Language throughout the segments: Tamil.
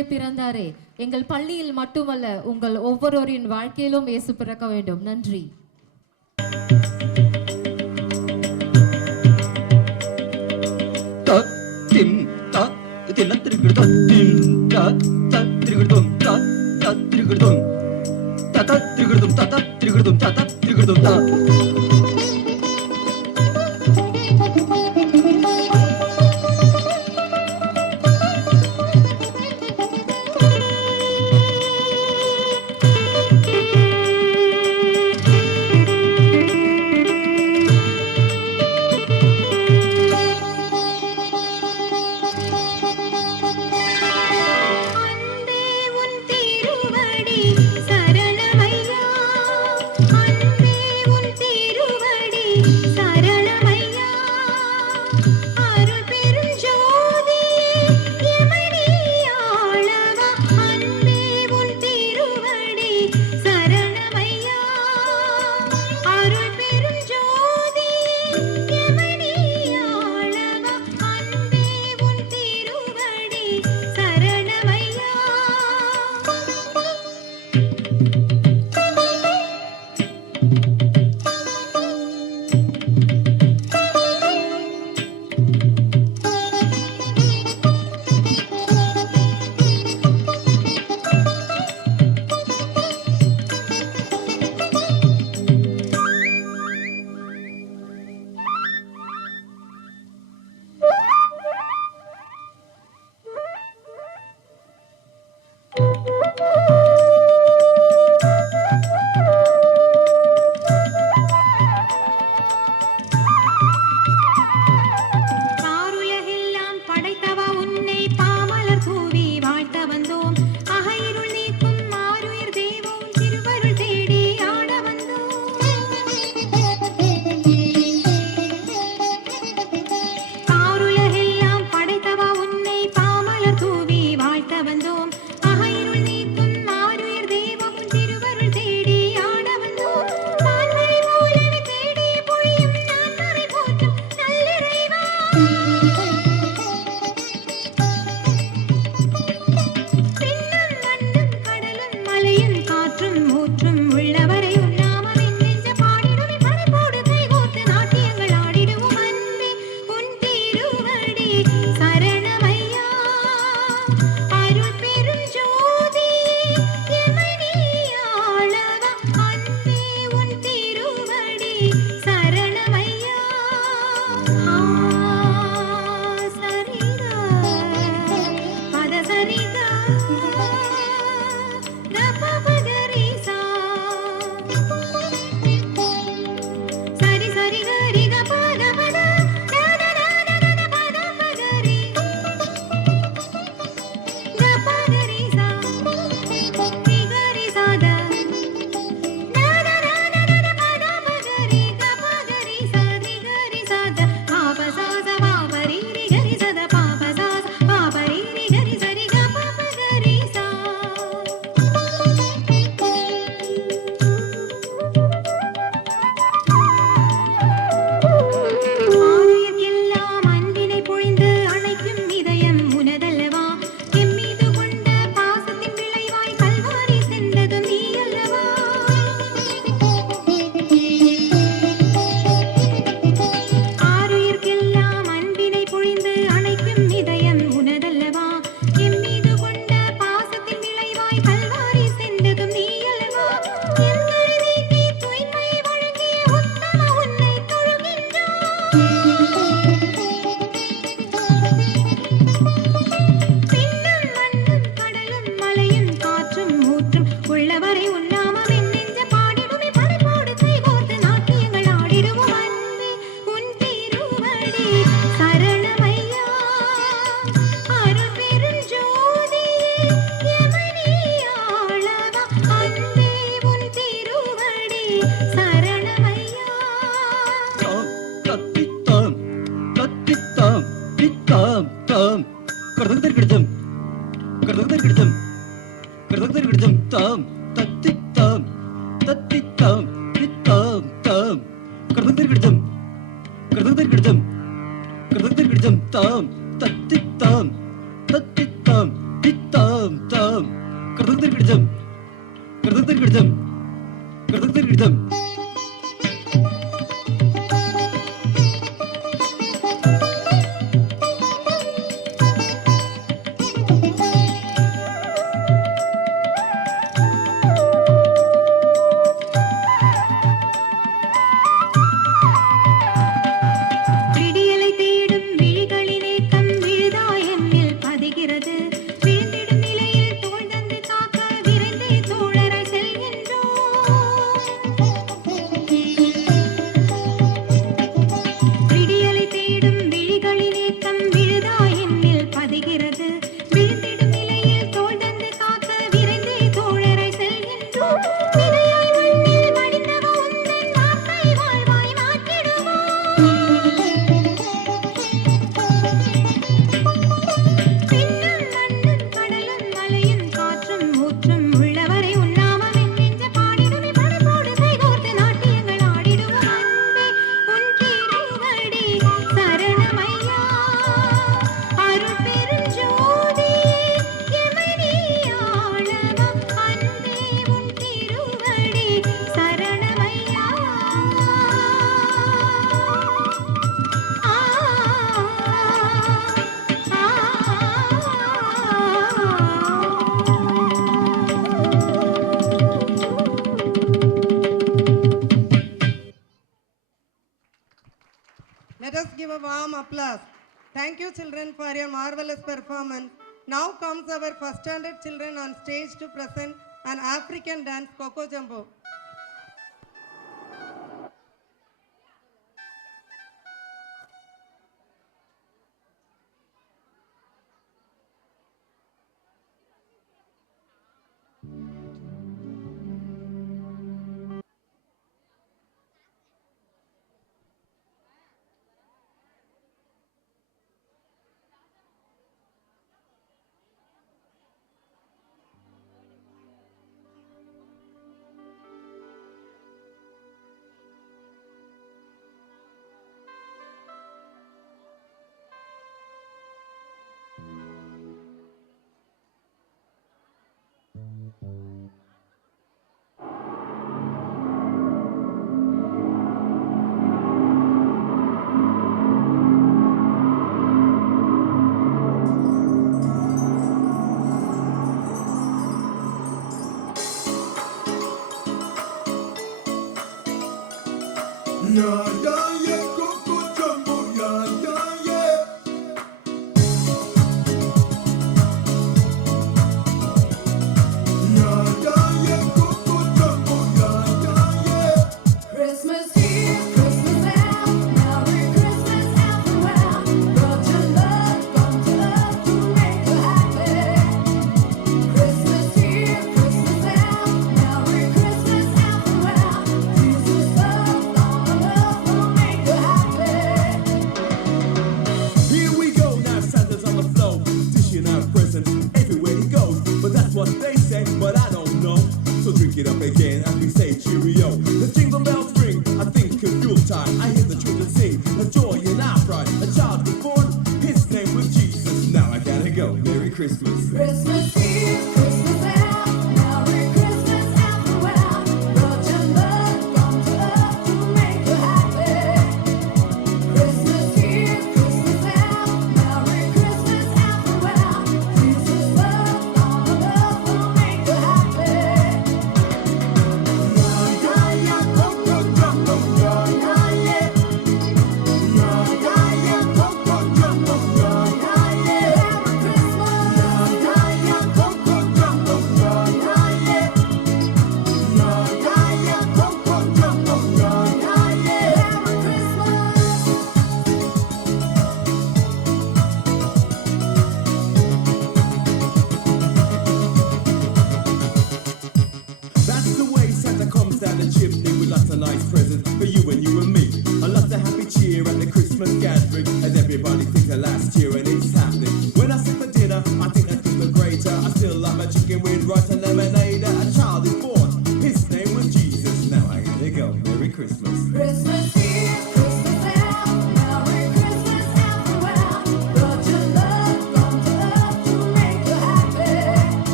ஆண்டவரே பிறந்தாரே. எங்கள் பள்ளியில் மட்டுமல்ல, உங்கள் ஒவ்வொருவரின் வாழ்க்கையிலும் இயேசு பிறக்க வேண்டும். நன்றி. tam tatitam tatitam titam Let us give a warm applause. Thank you, children, for your marvelous performance. Now comes our first standard children on stage to present an African dance, Coco Jumbo.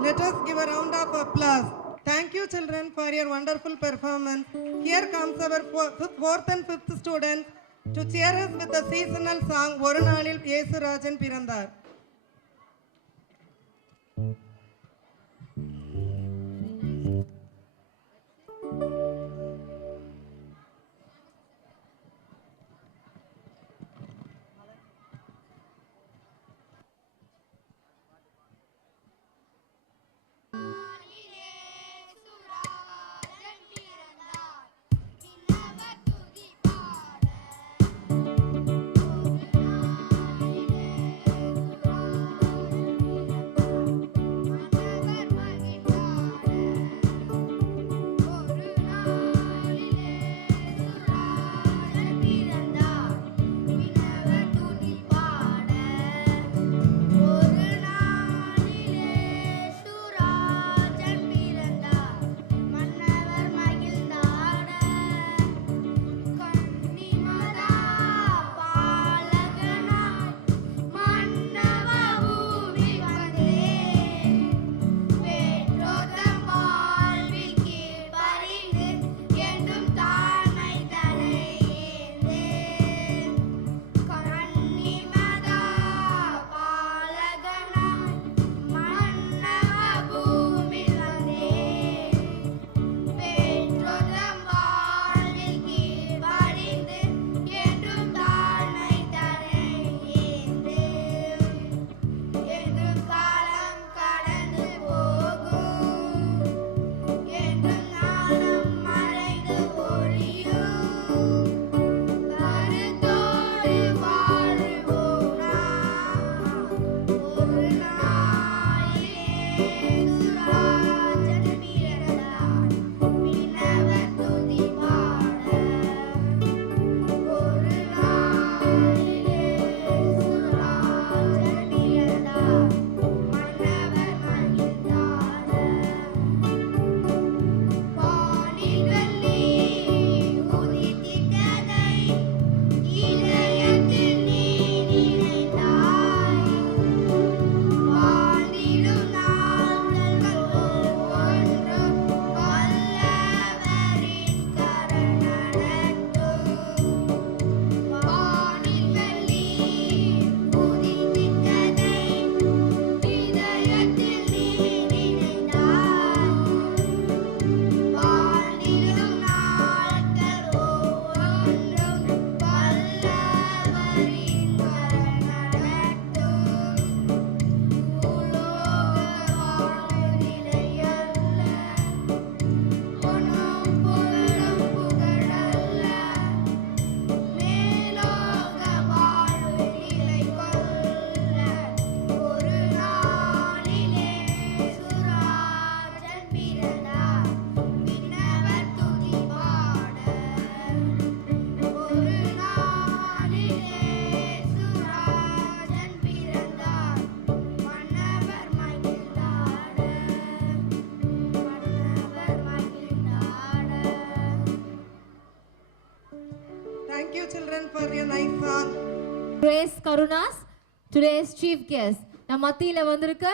Let us give a round of applause. Thank you, children, for your wonderful performance. Here comes our fourth and fifth students to cheer us with the seasonal song Oru Naalil Yesu Rajan Pirandar. Thank you, children, for your nice song. Grace Karunas, today's chief guest. நம் மத்தியில வந்திருக்க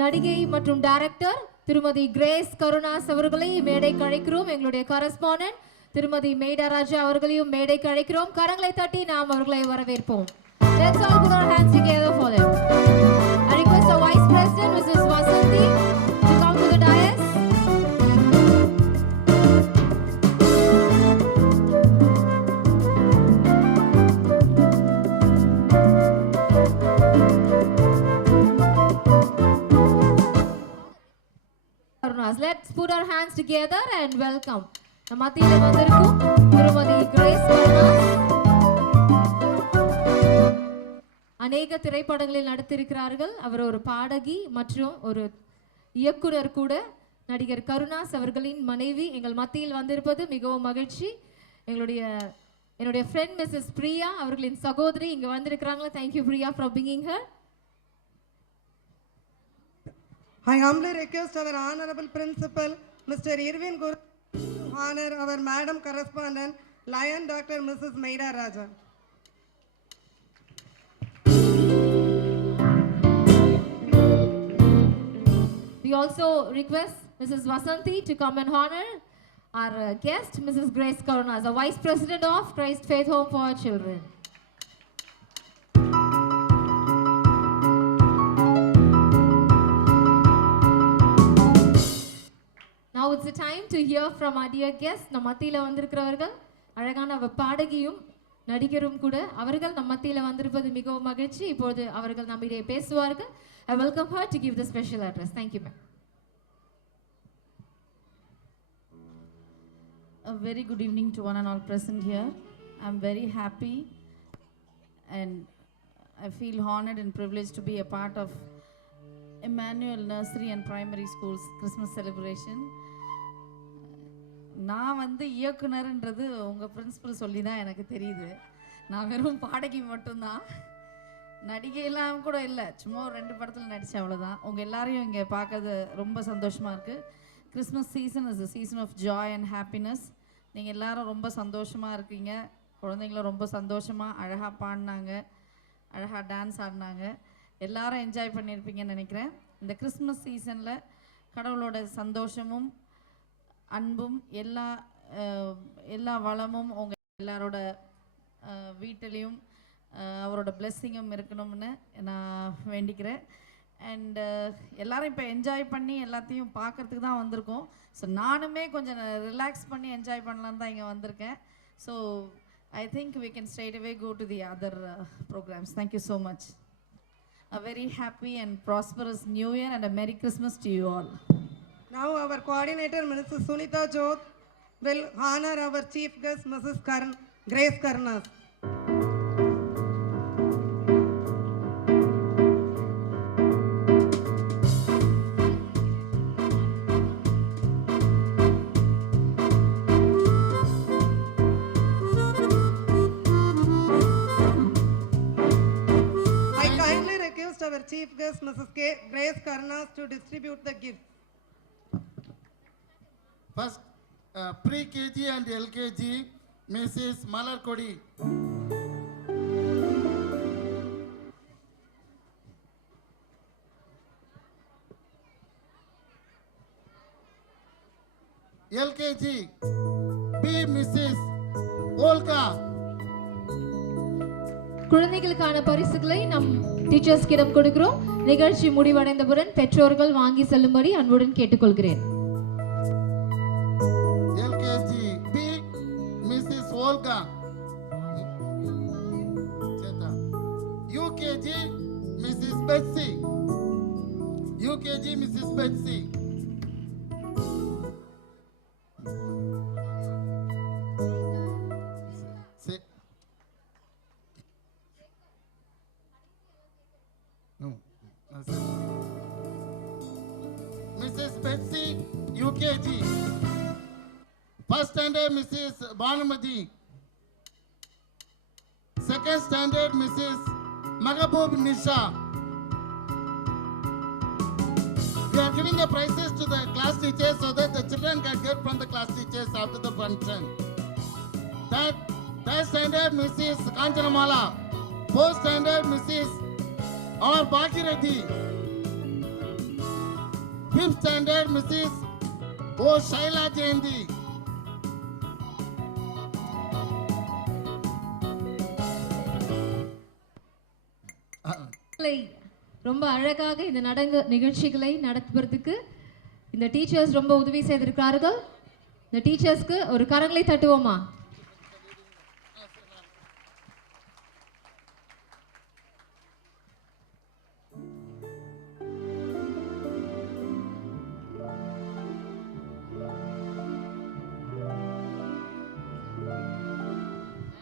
நடிகை மற்றும் டைரக்டர் திருமதி கிரேஸ் கருணாஸ் அவர்களை மேடைக்கு அழைக்கிறோம். எங்களுடைய கரஸ்பாண்டன்ட் திருமதி மேடா ராஜா அவர்களையும் மேடைக்கு அழைக்கிறோம். கரங்களை தட்டி நாம் அவர்களை வரவேற்போம். Let's all put our hands together for them. I request our Vice President, Mrs. Vasanthi, to come to the dais. Let's put our hands together and welcome நம் மத்தியில வந்திருக்கும் திருமதி கிரேஸ் கருணாஸ். அநேக திரைப்படங்களில் நடித்திருக்கிறார்கள். அவர் ஒரு பாடகி மற்றும் ஒரு இயக்குனர் கூட. நடிகர் கருணாஸ் அவர்களின் மனைவி எங்கள் மத்தியில் வந்திருப்பது மிகவும் மகிழ்ச்சி. என்னுடைய ஃப்ரெண்ட் மிஸ்ஸஸ் பிரியா அவர்களின் சகோதரி இங்க வந்திருக்கிறாங்களா. Thank you Priya for bringing her. I humbly request our Honorable Principal, Mr. Irvin Guru, to honor our Madam Correspondent, Lion Dr. Mrs. Maida Raja. We also request Mrs. Vasanthi to come and honor our guest, Mrs. Grace Karunas, the Vice President of Christ Faith Home for Children. a time to hear from our dear guests. நம் மத்தியில வந்திருக்கிறவர்கள் அழகான பாடகியும் நடிகரும் கூட. அவர்கள் நம் மத்தியில வந்திருப்பது மிகவும் மகிழ்ச்சி. இப்போது அவர்கள் நம்மிடையே பேசுவார்கள். I welcome her to give the special address. Thank you, ma'am. A very good evening to one and all present here. I'm very happy and I feel honored and privileged to be a part of Emmanuel Nursery and Primary School's Christmas celebration. நான் வந்து இயக்குனர்ன்றது உங்கள் பிரின்சிபல் சொல்லி தான் எனக்கு தெரியுது. நான் வெறும் பாடகி மட்டும்தான், நடிகையெல்லாம் கூட இல்லை, சும்மா ஒரு 2 படத்தில் நடித்தேன், அவ்வளோதான். உங்கள் எல்லாரையும் இங்கே பார்க்கறது ரொம்ப சந்தோஷமாக இருக்குது. Christmas season is a season of joy and happiness. நீங்கள் எல்லாரும் ரொம்ப சந்தோஷமாக இருக்கீங்க. குழந்தைங்களும் ரொம்ப சந்தோஷமாக அழகாக பாடினாங்க, அழகாக டான்ஸ் ஆடினாங்க. எல்லாரும் என்ஜாய் பண்ணியிருப்பீங்கன்னு நினைக்கிறேன். இந்த கிறிஸ்மஸ் சீசனில் கடவுளோட சந்தோஷமும் அன்பும் எல்லா வளமும் உங்கள் எல்லாரோட வீட்டிலையும் அவரோட பிளெஸ்ஸிங்கும் இருக்கணும்னு நான் வேண்டிக்கிறேன். அண்டு எல்லோரும் இப்போ என்ஜாய் பண்ணி எல்லாத்தையும் பார்க்குறதுக்கு தான் வந்திருக்கோம். ஸோ நானுமே கொஞ்சம் ரிலாக்ஸ் பண்ணி என்ஜாய் பண்ணலான்னு தான் இங்கே வந்திருக்கேன். So I think we can straight away go to the other programs. Thank you so much. A very happy and prosperous New Year and a Merry Christmas to you all. Now our coordinator, Mrs. Sunita Jodh, will honor our chief guest, Mrs. Grace Karunas. I kindly request our chief guest, Mrs. Grace Karunas, to distribute the gifts. First, pre-KG and LKG, Mrs. Malar Kodi. LKG, B. Mrs. Olga. குழந்தைகளுக்கான பரிசுகளை நம் டீச்சர்ஸ்கிடம் கொடுக்கிறோம். நிகழ்ச்சி முடிவடைந்தவுடன் பெற்றோர்கள் வாங்கி செல்லும்படி அன்புடன் கேட்டுக்கொள்கிறேன். LKG, B. Mrs. Olga. UKG, Mrs. Betsy. UKG, Mrs. Betsy. Mrs. Betsy, UKG. First standard, Mrs. Banumati. Second standard, Mrs. Magaboob Nisha. We are giving the prizes to the class teachers so that the children can get from the class teachers after the function. Third standard, Mrs. Kanchanamala. Fourth standard, Mrs. R. Bhagireddy. Fifth standard, Mrs. O. Shaila Jayanti. ரொம்ப அழகாக இந்த நிகழ்ச்சிகளை நடத்துவதற்கு இந்த டீச்சர்ஸ் ரொம்ப உதவி செய்திருக்கிறார்கள். இந்த டீச்சர்ஸ்க்கு ஒரு கரங்களை தட்டுவோமா?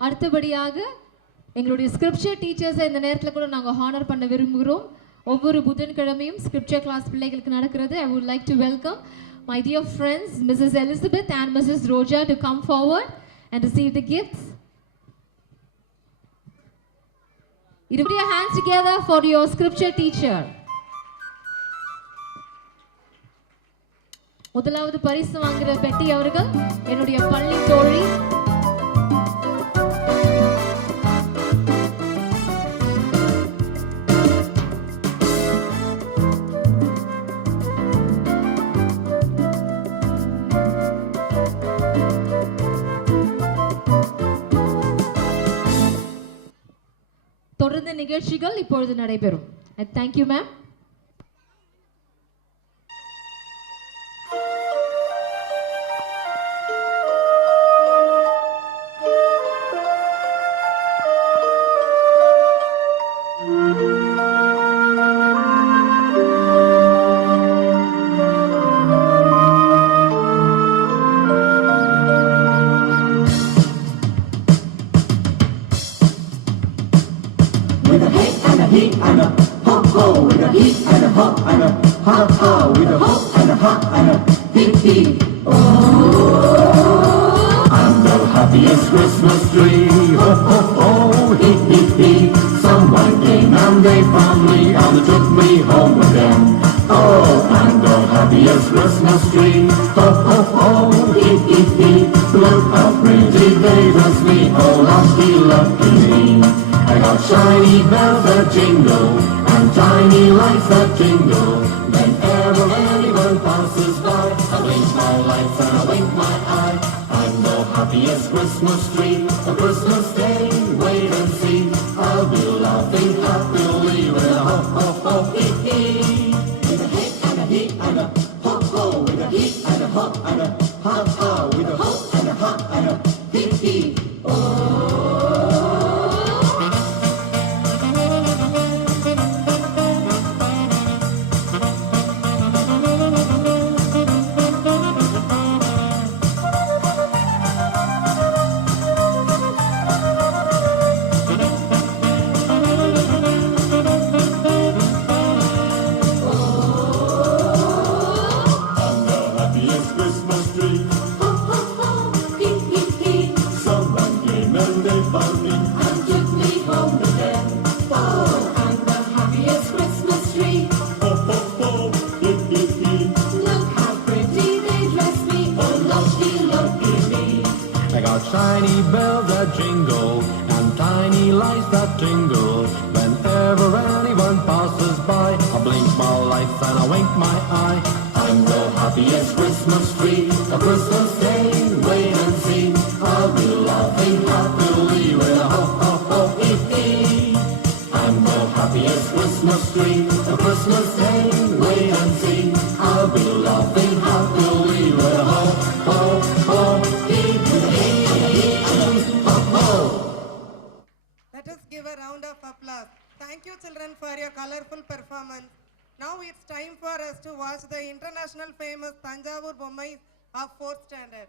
அடுத்தபடியாக எங்களுடைய ஸ்கிரிப்சர் டீச்சர்ஸை இந்த நேரத்தில் கூட நாங்கள் ஹானர் பண்ண விரும்புகிறோம். ஒவ்வொரு புதன்கிழமையும் ஸ்கிரிப்சர் கிளாஸ் பிள்ளைகளுக்கு நடக்கிறது. I would like to welcome my dear friends Mrs. Elizabeth and Mrs. Roja to come forward and receive the gifts. Put your hands together for your scripture teacher. முதலாவது பரிசு வாங்குற பெட்டி அவர்கள் என்னுடைய பள்ளி தோழி. தொடர்ந்து நிகழ்ச்சிகள் இப்பொழுது நடைபெறும். Thank you, ma'am. With a hey and a he and a ho ho, with a he and a ho and a ha ha, with a ho and a ha and a hee hee. Oh, I'm the happiest Christmas tree. Ho ho ho, hee hee hee. Someone came and they found me and they took me home with them. Oh, I'm the happiest Christmas tree. Ho ho ho, hee hee hee. Look how pretty they dress me. Oh, lucky, lucky me. I got shiny bells that jingle and tiny lights that jingle. Whenever anyone passes by, I blink my lights and I wink my eye. I'm the happiest Christmas tree. A Christmas day, wait and see. I'll be laughing happily with a ho ho ho hee hee. With a hey and a he and a ho ho, with a he and a ho and a ha ha, with a ho and a ha and a hee hee. I got shiny bells that jingle and tiny lights that jingle. Whenever anyone passes by, I blink my lights and I wink my eye. I'm the happiest Christmas tree. A Christmas day, wait and see. I'll be laughing happily with a ho ho ho hee hee. I'm the happiest Christmas tree. A Christmas day, wait and see. I'll be laughing happily with a ho ho ho hee hee. Let us give a round of applause. Thank you, children, for your colorful performance. Now it's time for us to watch the international famous Thanjavur Bommai of 4th standard.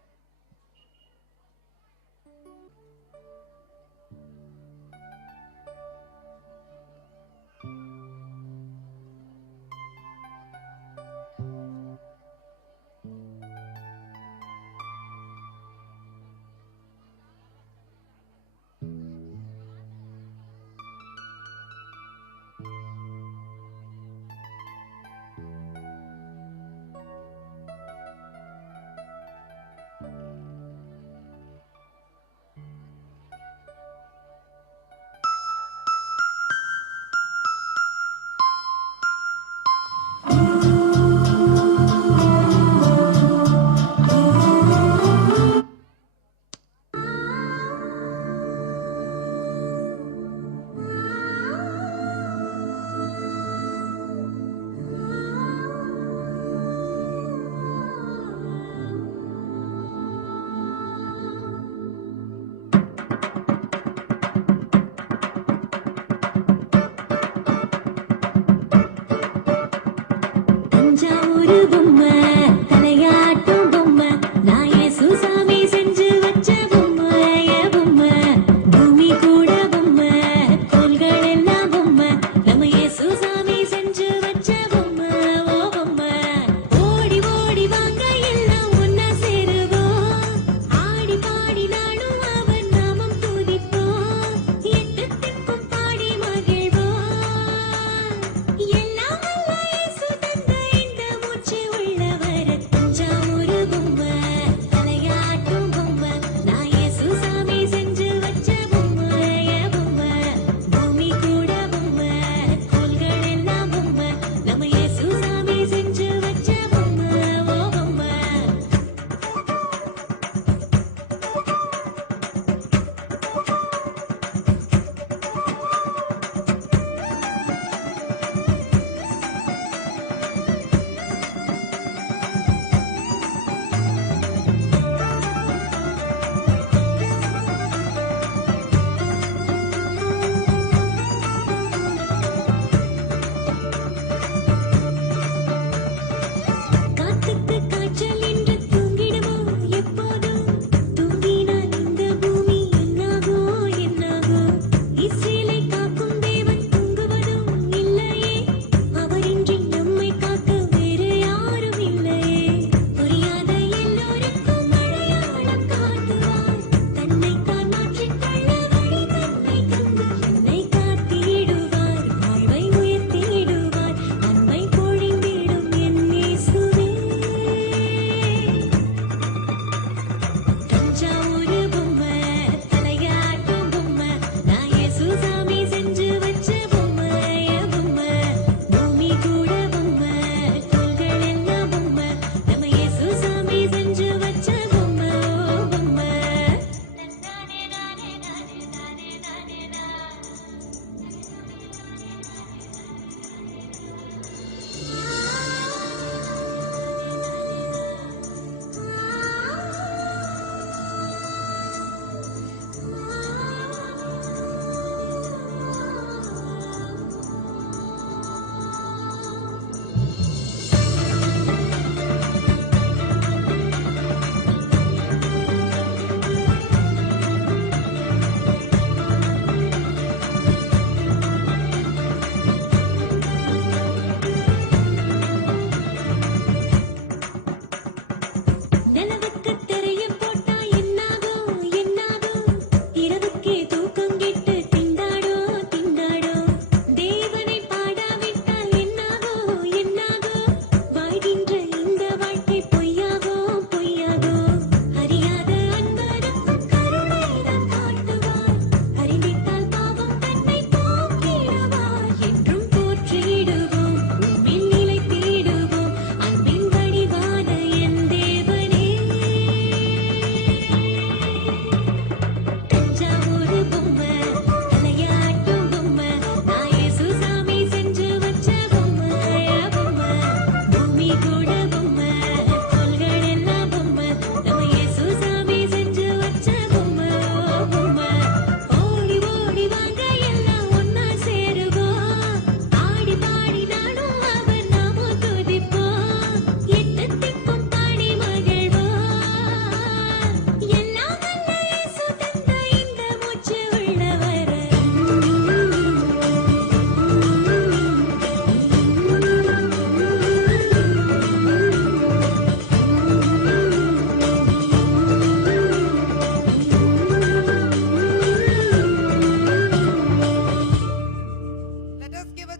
எல்லாம் அல்ல இயேசு தந்த இந்த மூச்சு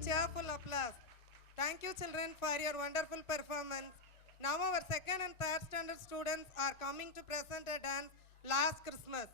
cheerful applause. Thank you, children, for your wonderful performance. Now our second and third standard students are coming to present a dance, Last Christmas.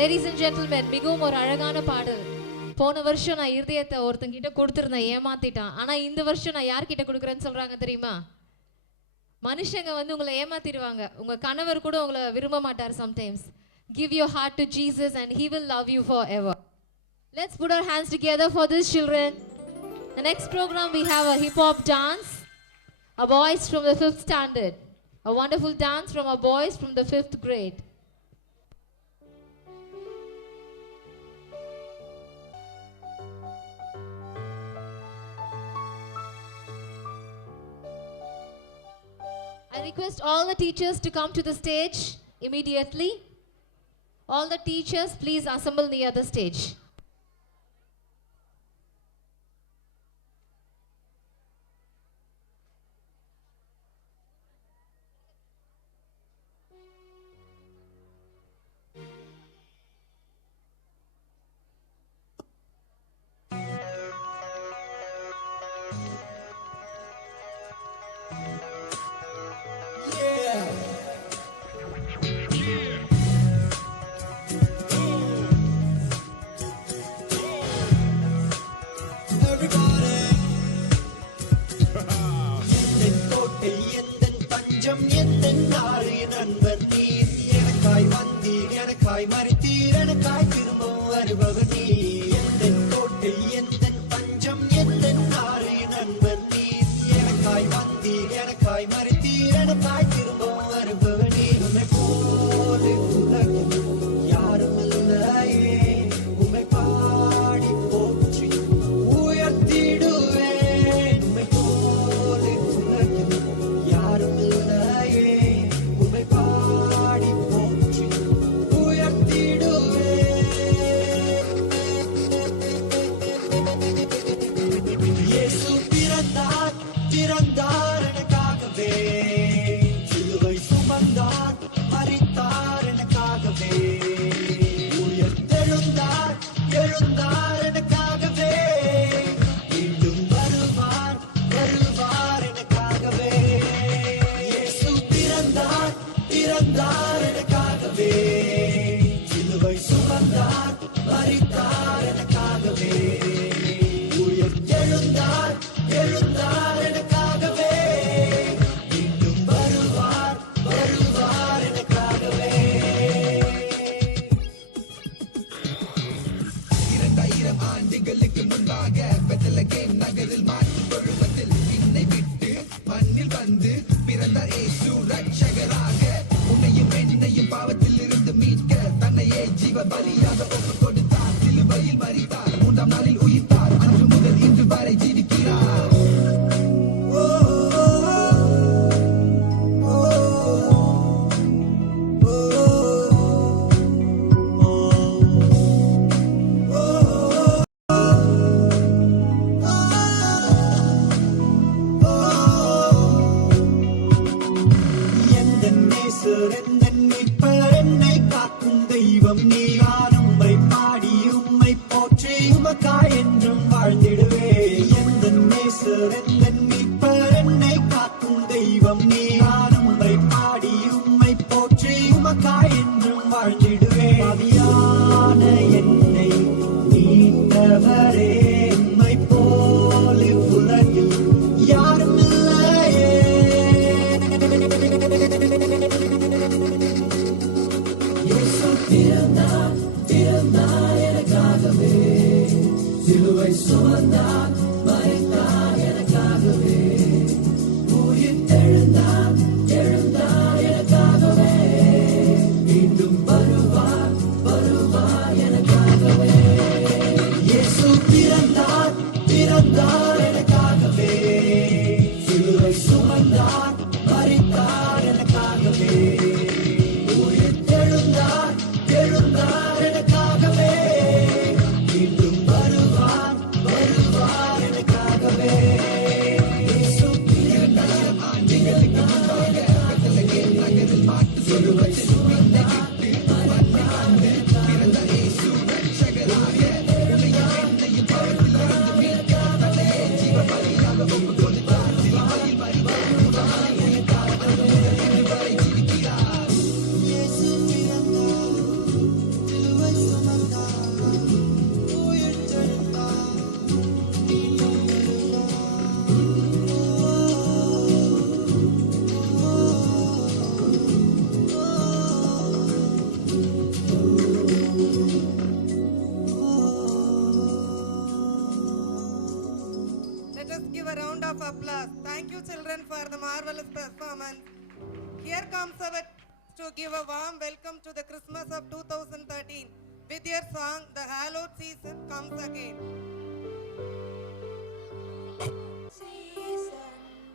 Ladies and gentlemen, மிகவும் ஒரு அழகான பாடல். போன வருஷம் நான் இருதயத்தை ஒருத்தங்கிட்ட கொடுத்துருந்தேன், ஏமாத்திட்டான். ஆனா இந்த வருஷம் நான் யார்கிட்ட கொடுக்குறேன்னு சொல்றாங்க தெரியுமா? மனுஷங்க வந்து உங்களை ஏமாத்திடுவாங்க. உங்க கணவர் கூட உங்களை விரும்ப மாட்டார் sometimes. Give your heart to Jesus and he will love you forever. Let's put our hands together for these children. The next program we have a hip hop dance. Our boys from the 5th standard. A wonderful dance from our boys from the 5th grade. I request all the teachers to come to the stage immediately. All the teachers, please assemble near the stage. Let us give a round of applause. Thank you, children, for the marvelous performance. Here comes our to give a warm welcome to the Christmas of 2013 with your song, The Hallowed Season Comes Again. Season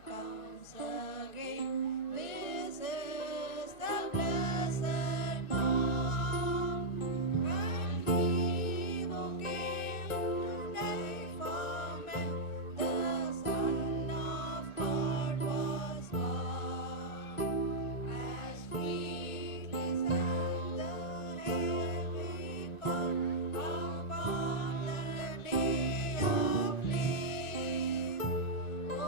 comes again. This is the blessed morn when He who came to die for men, the Son of God was born. As sweetly sound the heavy call upon the day of peace. O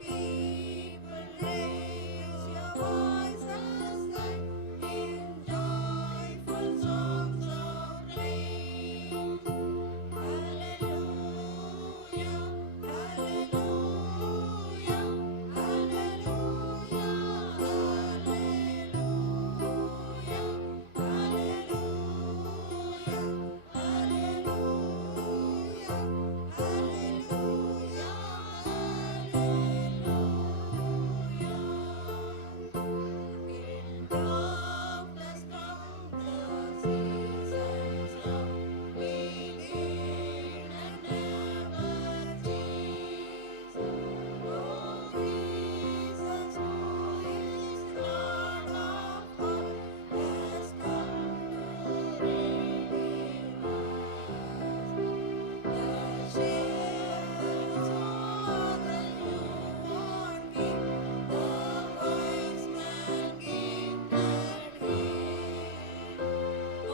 people, raise your voices like in joyful songs of praise. Hallelujah, hallelujah, hallelujah, hallelujah, in darkness come the seasons long, within and never cease. O Jesus, who is Lord of all, has come to redeem us. The shepherds saw the newborn King, the wise men gave their heed. O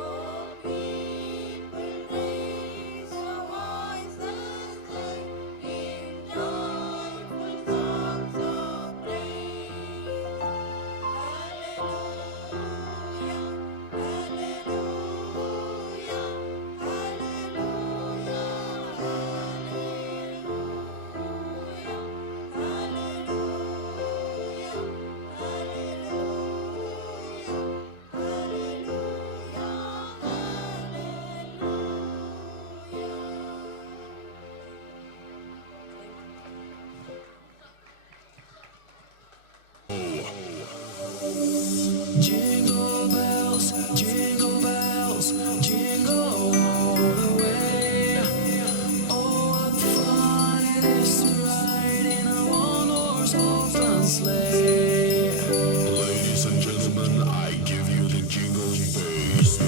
people, raise your voices like in joyful songs of praise. Hallelujah, hallelujah, hallelujah, Jingle bells, jingle all the way. Oh, what fun it is to ride in a one-horse open sleigh. Ladies and gentlemen, I give you the jingle bass.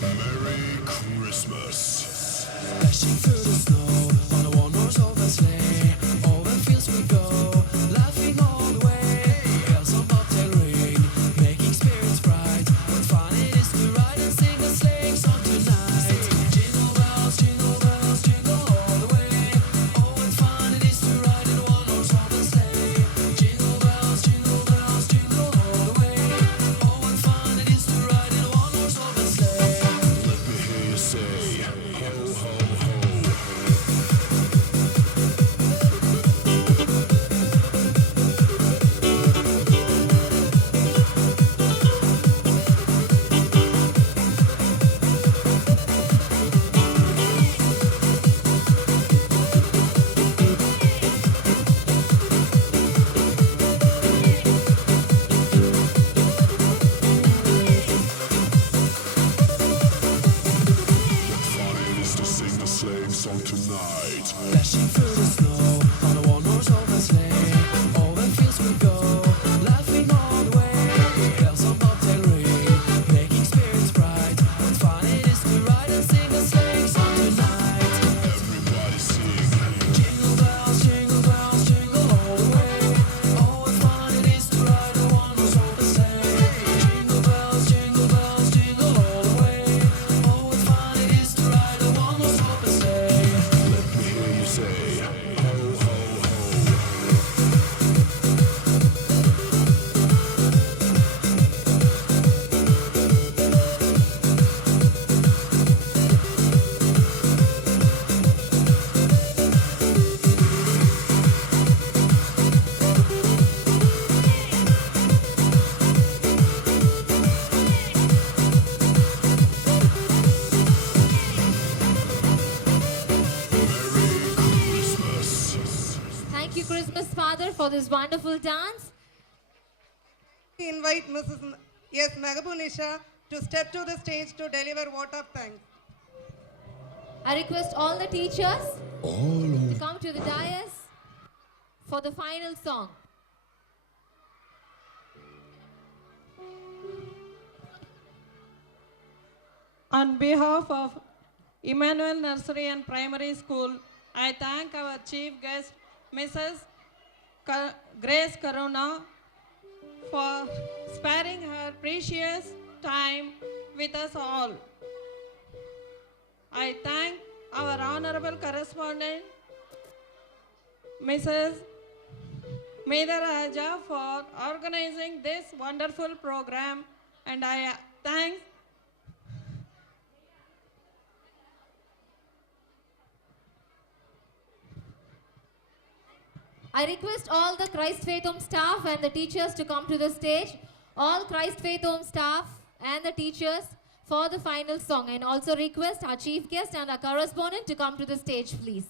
Merry Christmas. Dashing through the snow on a one-horse open sleigh. Over fields we go, laughing all the way. Bells on bobtail ring, here for this wonderful dance. We invite Mrs. Megabunisha to step to the stage to deliver vote of thanks. I request all the teachers to come to the dais for the final song. On behalf of Emmanuel Nursery and Primary School, I thank our chief guest, Mrs. Grace Karuna, for sparing her precious time with us all. I thank our honorable correspondent, Mrs. Medaraja, for organizing this wonderful program, and I thank I request all the Christ Faith Home staff and the teachers to come to the stage. All Christ Faith Home staff and the teachers for the final song. And also request our chief guest and our correspondent to come to the stage, please.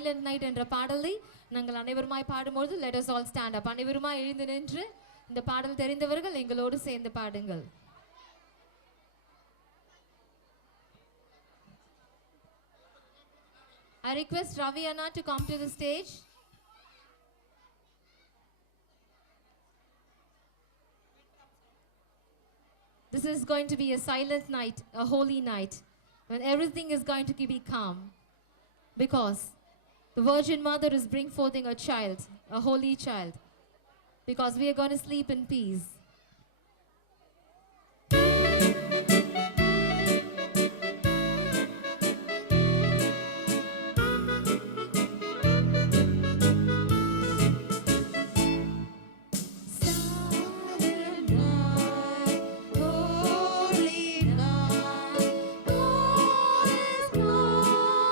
Silent Night என்ற பாடலை நாங்கள் அனைவருமாய் பாடும்போது let us all stand up. அனைவருமாய் எழுந்து நின்று இந்த பாடல் தெரிந்தவர்கள் எங்களோடு சேர்ந்து பாடுங்கள். I request Ravi Anna to come to the stage. This is going to be a silent night, a holy night, when everything is going to be calm. Because the Virgin Mother is bringing forth a child, a holy child. Because we are going to sleep in peace. Silent night, holy night, all is calm,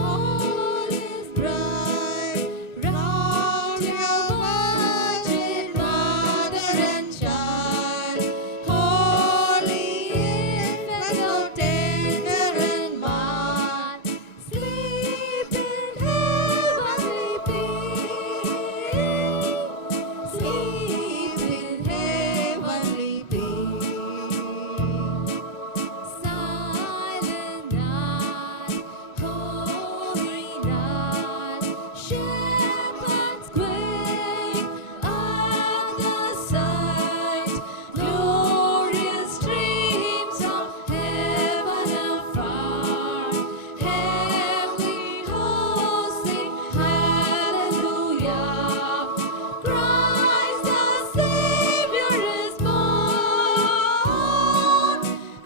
all is bright. Round your Virgin Mother and Child, holy infant so tender and mild, sleep in heavenly peace, sleep in heavenly peace. Silent night, holy night, shepherds quake at the sight, glorious streams of heaven afar, heavenly hosts sing hallelujah. Christ the Savior is born,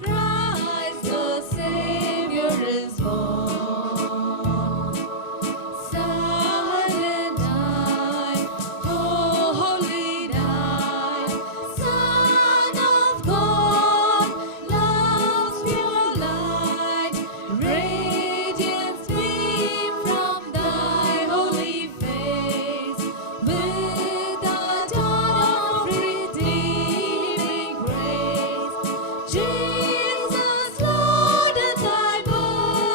Christ the Savior is born. Silent night, holy night, Son of God, love's pure light, radiance beam from thy holy face, with the dawn of redeeming grace. Jesus, Lord, at thy birth,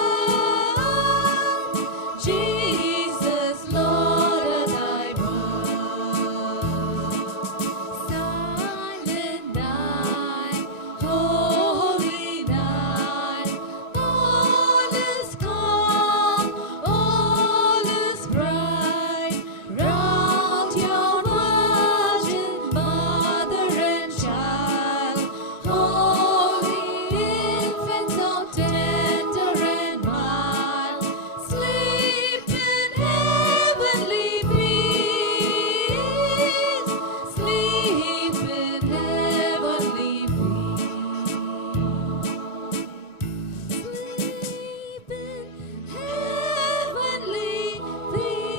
Jesus, Lord, at thy birth. Silent night, holy night, all is calm, all is bright. Round your Virgin Mother and Child, holy infant so tender and mild, sleep in heavenly peace, sleep in heavenly peace, sleep in heavenly peace,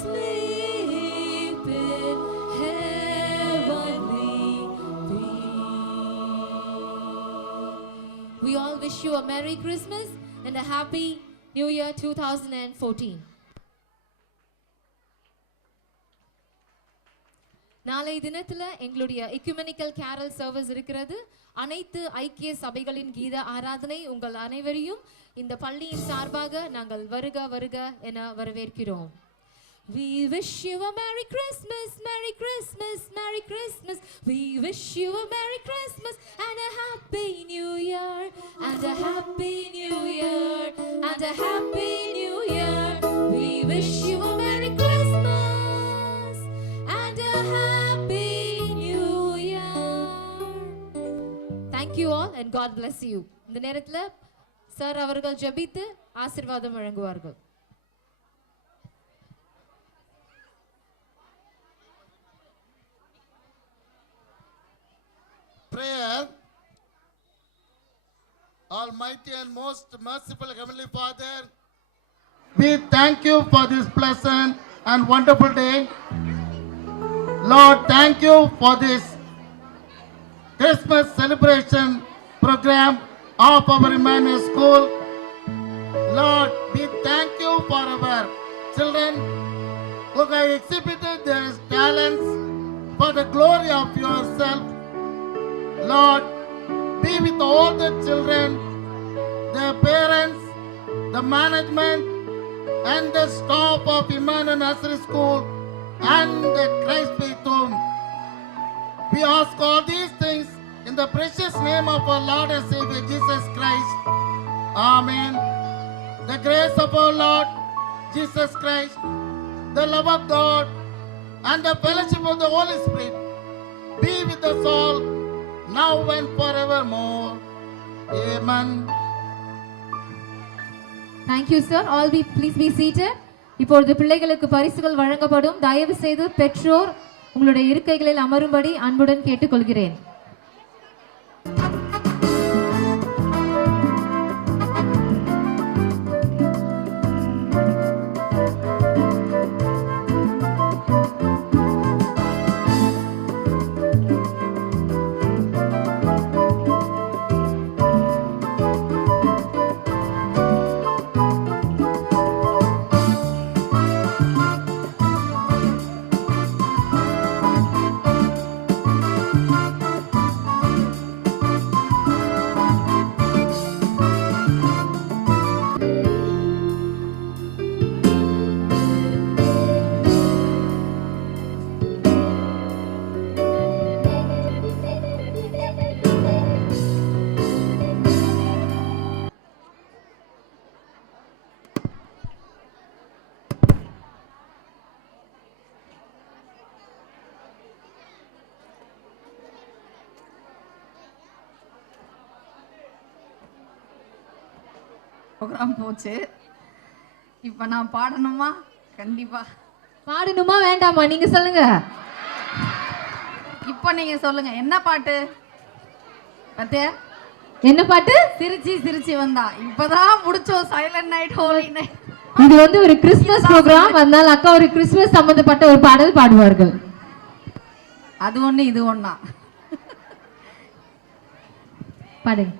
sleep in heavenly peace. We all wish you a Merry Christmas and a Happy New Year 2014. நாளை தினத்துல எங்களுடைய எக்யூமெனிக்கல் கேரல் சர்வீஸ் இருக்கிறது. அனைத்து ஐக்கிய சபைகளின் கீத ஆராதனை உங்கள் அனைவரையும் இந்த பள்ளியின் சார்பாக நாங்கள் வருக வருக என வரவேற்கிறோம். We wish you a Merry Christmas, Merry Christmas, Merry Christmas. We wish you a Merry Christmas and a Happy New Year, and a Happy New Year, and a Happy New Year. We wish you a Merry Christmas and a Happy New Year. Thank you all and God bless you. இந்த நேரத்துல சார் அவர்கள் ஜெபித்து ஆசீர்வாதம் வழங்குவார்கள். Prayer. Almighty and most merciful Heavenly Father, we thank you for this pleasant and wonderful day. Lord, thank you for this Christmas celebration program of our Emmanuel School. Lord, we thank you for our children who have exhibited their talents for the glory of yourself. Lord, be with all the children, their parents, the management, and the staff of Emmanuel Nursery School and the Christ Faith Home. We ask all these things in the precious name of our Lord and Savior Jesus Christ. Amen. The grace of our Lord Jesus Christ, the love of God, and the fellowship of the Holy Spirit be with us all, now and forevermore. Amen. Thank you sir. All please be seated. இப்பொழுது பிள்ளைகளுக்கு பரிசுகள் வழங்கப்படும். தயவு செய்து பெற்றோர் உங்களுடைய இருக்கைகளில் அமரும்படி அன்புடன் கேட்டுக்கொள்கிறேன். ப்ரோக்ராம் போச்சு. இப்போ நான் பாடணுமா? கண்டிப்பா பாடணுமா வேண்டாமா நீங்க சொல்லுங்க. இப்போ நீங்க சொல்லுங்க என்ன பாட்டு? பத்தே என்ன பாட்டு? சிரிச்சி சிரிச்சி வந்தா. இப்பதான் முடிச்சோம் சைலண்ட் நைட் ஹோலி நைட். இது வந்து ஒரு கிறிஸ்துமஸ் ப்ரோக்ராம், அதனால அக்கா ஒரு கிறிஸ்துமஸ் சம்பந்தப்பட்ட ஒரு பாடல் பாடுவார்கள். அது ஒண்ணு இது ஒண்ணா பாடுங்க.